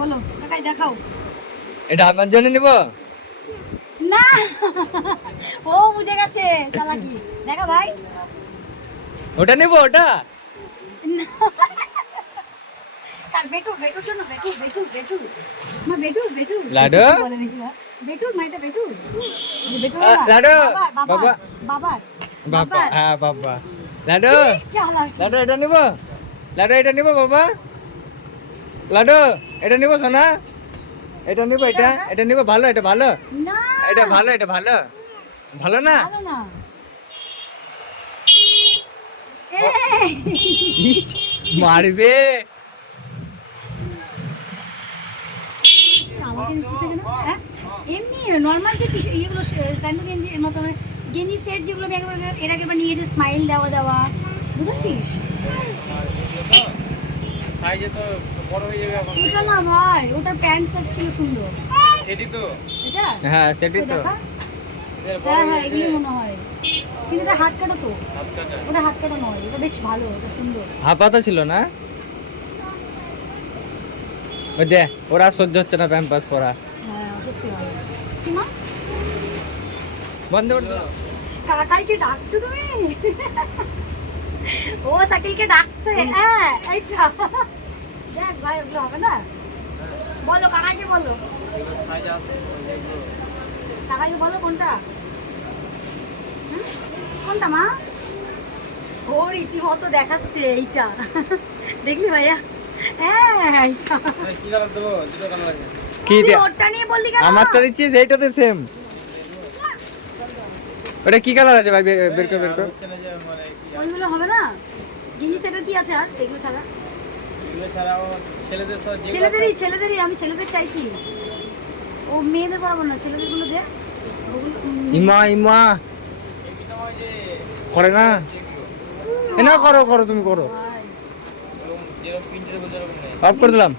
বলো কাকাই দেখাও। এটা আমার জন্য নিব? না ও বুঝে গেছে চালাকি। দেখা ভাই। ওটা নিব ওটা। তার বেটুর বেটুর জন্য বেটুর বেটুর বেটুর। মা বেটুর বেটুর। লাডু? বলে নাকি বা? মা এটা না? লাডু, বাবা। বাবার। বাবা হ্যাঁ বাবা। লাডু? লাডু এটা নিব? লাডু এটা নিব বাবা? লাডু এটা নিব সোনা? এটা নিব এটা? এটা নিব ভালো এটা ভালো? না। এটা ভালো এটা ভালো? ভালো না? মারবে? হ্যাঁ? এমনি নর্মাল যে ইয়েগুলো স্যান্ডো গেঞ্জি এর মতো গেঞ্জি সেট যেগুলো আমি একবার এর আগে নিয়ে যে স্মাইল দেওয়া দেওয়া বুঝেছিস? সাইজে তো বড় হয়ে যাবে এখন। না ভাই ওটার প্যান্ট সেট ছিল সুন্দর। সেটি তো? এটা? হ্যাঁ তো। হ্যাঁ হ্যাঁ এগুলো মনে হয়। কিন্তু এটা হাত কাটা তো। হাত কাটা। ওটা হাত কাটা নয় এটা বেশ ভালো এটা সুন্দর। হাঁপাতা ছিল না? ওই ওরা সহ্য হচ্ছে না প্যাম্পাস পরা। হ্যাঁ সত্যি ভালো বন্ধ করে। কাকাইকে ডাকছো তুমি? ও সাকিলকে ডাকছে। হ্যাঁ দেখ ভাই ওগুলো হবে না? বলো কাকাইকে বলো। কোনটা? কোনটা মা? ও রীতিমতো দেখাচ্ছে এইটা। দেখলি ভাইয়া? হ্যাঁ এইটা। কি ওরটা নিয়ে বললি কেন? আমার তো দিচ্ছিস এইটাতে সেম ওটা কি কালার আছে ভাই? বের কর বের কর। ওইগুলো হবে না? গেঞ্জি সেটার কি আছে আর? এগুলো ছাড়া। ছেলেদের ছেলেদেরই ছেলেদেরই আমি ছেলেদের চাইছি। ও মেয়েদের পড়াবো না ছেলেদেরগুলো দে ইমা ইমা। করে না? এ না করো করো তুমি করো। অফ করে দিলাম।